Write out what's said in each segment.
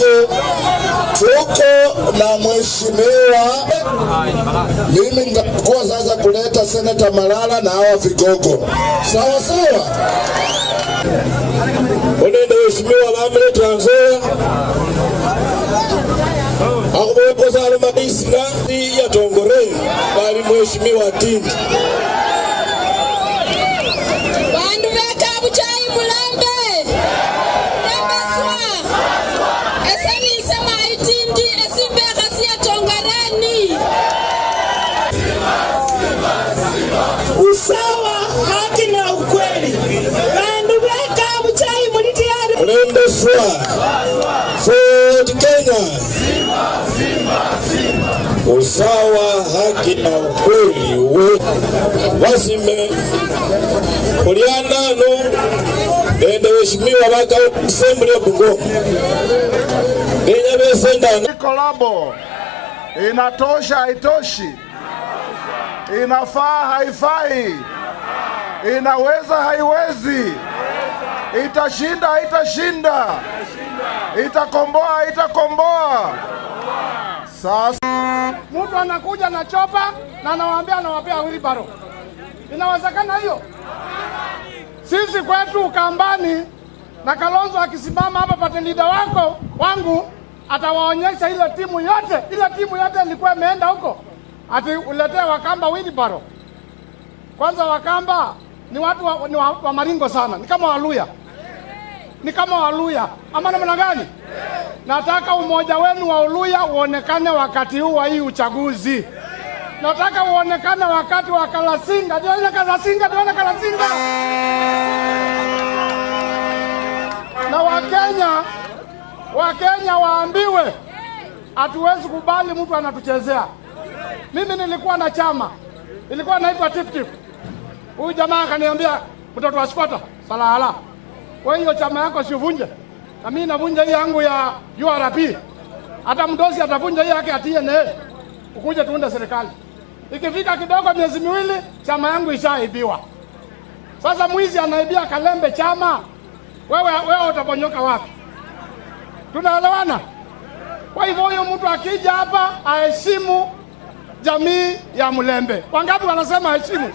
basi tuko na mheshimiwa, mimi nitakuwa sasa kuleta Senator Malala na hawa vigogo. Sawa sawa. Onende mheshimiwa Bamile Transoya. Akuwepo sana madisira ya Tongore bali mheshimiwa Tindi. Bandu beka buchai Mulembe. Nambaswa. Esani sema Itindi esimbe kasi ya Tongareni. Usawa, haki na ukweli. Bandu beka buchai mulitiari. Mulembe swa. Ford Kenya. Usawa, haki na ukweli. Wasime Kulianano ende weshimiwa waka assembly ya Bungoma. Kenya besenda kolabo. Inatosha haitoshi. Inafaa haifai. Inaweza haiwezi. Itashinda haitashinda. Itakomboa haitakomboa. Sasa mtu anakuja na chopa na anawaambia anawapea wheelbarrow. Inawezekana hiyo? Sisi kwetu Ukambani na Kalonzo akisimama hapa pate leader wangu atawaonyesha ile timu yote ilikuwa imeenda huko. Ati uletee Wakamba wheelbarrow. Kwanza Wakamba ni watu wa maringo sana. Ni kama Waluya. Ama namna gani? Nataka umoja wenu wa Uluya uonekane wakati huu wa hii uchaguzi. Nataka uonekane wakati wa Kalasinga. Ndio ile Kalasinga. Na Wakenya waambiwe hatuwezi kubali mtu anatuchezea. Mimi nilikuwa na chama. Ilikuwa naitwa Tip. Huyu jamaa akaniambia mtoto wa squatter, salala. Wewe hiyo chama yako sivunje. Na mimi navunja hii yangu ya URP. Hata mdosi atavunja hii yake ya TNA. Ukuje tuunde serikali. Ikifika kidogo miezi miwili chama yangu ishaibiwa. Sasa mwizi anaibia Kalembe chama. Wewe utaponyoka wapi? Tunaelewana? Kwa hivyo huyo mtu akija hapa aheshimu jamii ya Mulembe. Wangapi wanasema heshimu?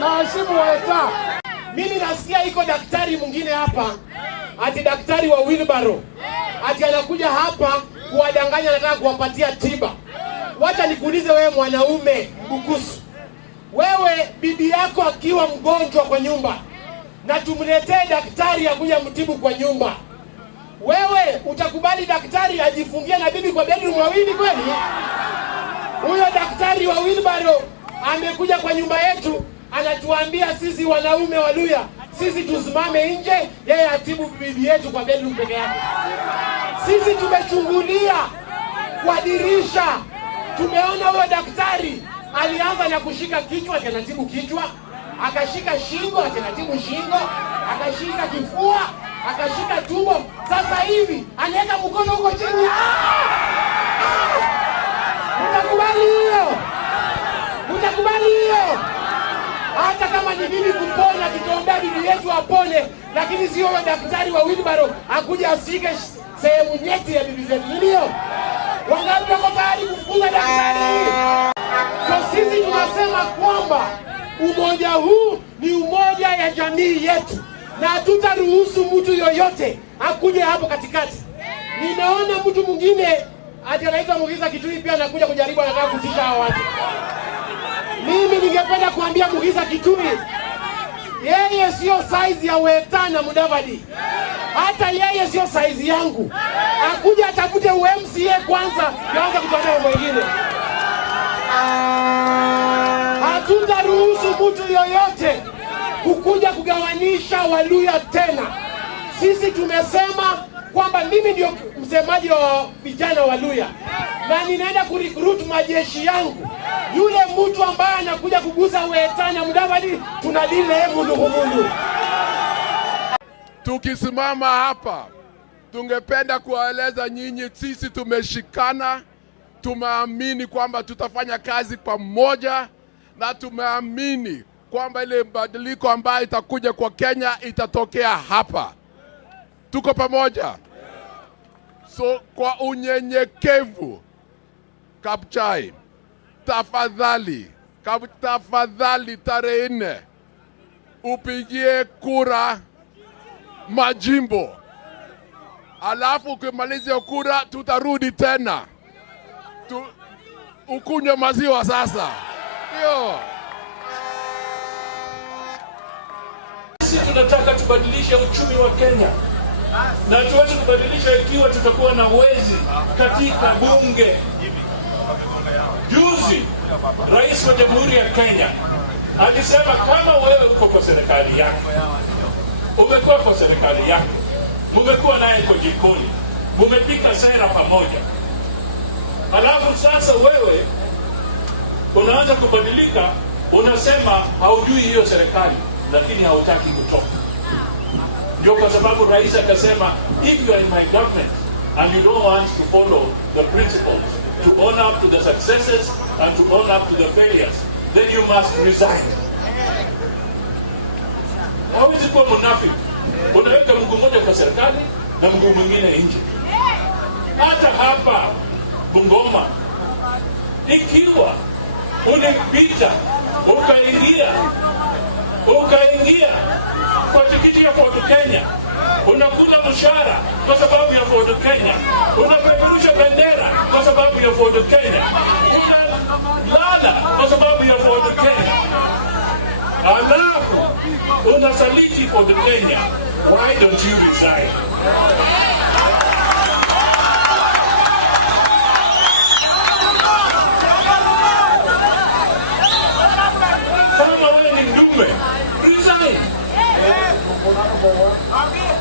Na heshimu Waeta. Mimi nasikia iko daktari mwingine hapa, ati daktari wa wheelbarrow, ati anakuja hapa kuwadanganya anataka kuwapatia tiba. Wacha nikuulize wewe mwanaume Bukusu. Wewe bibi yako akiwa mgonjwa kwa nyumba na tumletee daktari akuja mtibu kwa nyumba, wewe utakubali daktari ajifungie na bibi kwa bedroom wawili kweli? Huyo daktari wa wheelbarrow amekuja kwa nyumba yetu anatuambia sisi wanaume Waluya sisi tusimame nje, yeye atibu bibi yetu kwa bedroom peke yake. Sisi tumechungulia kwa dirisha, tumeona huyo daktari alianza na kushika kichwa anatibu kichwa, akashika shingo anatibu shingo, akashika kifua, akashika tumbo. Sasa hivi anaweka mkono huko chini. Utakubali hiyo? Hata kama ni bibi kupona, tutaombea bibi yetu apone, lakini sio wewe daktari wa wheelbarrow akuja asike sehemu nyeti ya bibi zetu. Ndio? Wangapi wako tayari kufukuza daktari? So sisi tunasema kwamba umoja huu ni umoja ya jamii yetu na hatutaruhusu mtu yoyote akuje hapo katikati. Ninaona mtu mwingine ati anaitwa Mugiza Kitui pia anakuja kujaribu, anataka kutisha hao watu. Mimi ningependa kuambia Mugiza Kitui, yeye sio size ya Weta na Mudavadi. Hata yeye sio size yangu. Akuja atafute UMCA kwanza, yaanza kutoa mambo mengine. Hatutaruhusu mtu yoyote kukuja kugawanisha Waluya tena. Sisi tumesema kwamba mimi ndio msemaji wa vijana Waluya na ninaenda kurecruit majeshi yangu. Yule mtu ambaye anakuja kugusa Weta na Mudavadi tunadili naye mundu kumundu. Tukisimama hapa tungependa kuwaeleza nyinyi, sisi tumeshikana, tumeamini kwamba tutafanya kazi pamoja na tumeamini kwamba ile mabadiliko ambayo itakuja kwa Kenya itatokea hapa. Tuko pamoja. So kwa unyenyekevu, Kabuchai, tafadhali tarehe 4 upigie kura majimbo. Alafu ukimaliza kura tutarudi tena. Ukunywe maziwa sasa. Ndio. Sisi tunataka tubadilishe uchumi wa Kenya. Na tuweze kubadilisha ikiwa tutakuwa na wezi katika bunge. Juzi, Rais wa Jamhuri ya Kenya alisema kama wewe uko kwa serikali yako, umekuwa kwa serikali yako, mumekuwa naye kwa jikoni, mumepika sera pamoja, alafu sasa wewe unaanza kubadilika, unasema haujui hiyo serikali, lakini hautaki kutoka. Ndio kwa sababu rais akasema, if you are in my government and you don't want to follow the principles, to own up to the successes and to own up to the failures, then you must resign. Hawezi kuwa munafiki. Unaweka mguu mmoja kwa serikali na mguu mwingine nje. Hata hapa Bungoma, ikiwa unapita ukaingia kwa tikiti ya Ford Kenya, unakula mshahara kwa sababu ya Ford Kenya, unapeperusha bendera kwa sababu ya Ford Kenya, unalala kwa sababu ya Ford Kenya, alafu unasaliti Ford Kenya, why don't you resign? Kama wewe ni ndume, resign.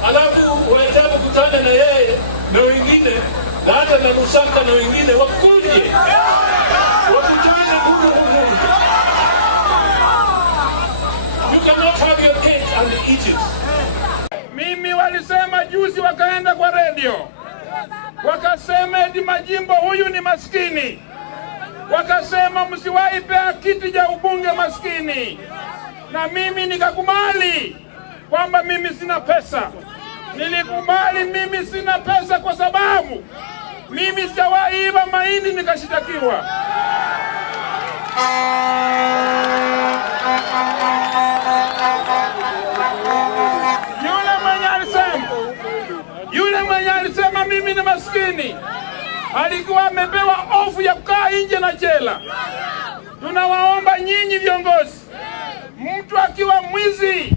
Alafu unataka kukutana na yeye na wengine na hata na Lusaka na wengine wakuje wakutane huko. You cannot have your cake and eat it. Mimi walisema juzi, wakaenda kwa radio wakasema eti Majimbo huyu ni maskini, wakasema msiwahi pea kiti cha ubunge maskini, na mimi nikakubali kwamba mimi sina pesa. Nilikubali mimi sina pesa kwa sababu mimi sijawahi iba mahindi nikashitakiwa. Yule mwenye alisema mimi ni maskini alikuwa amepewa ofu ya kukaa nje na jela. Tunawaomba nyinyi viongozi, mtu akiwa mwizi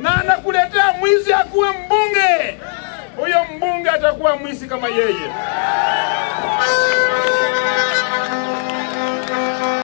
na anakuletea mwizi akuwe mbunge, huyo mbunge atakuwa mwizi kama yeye.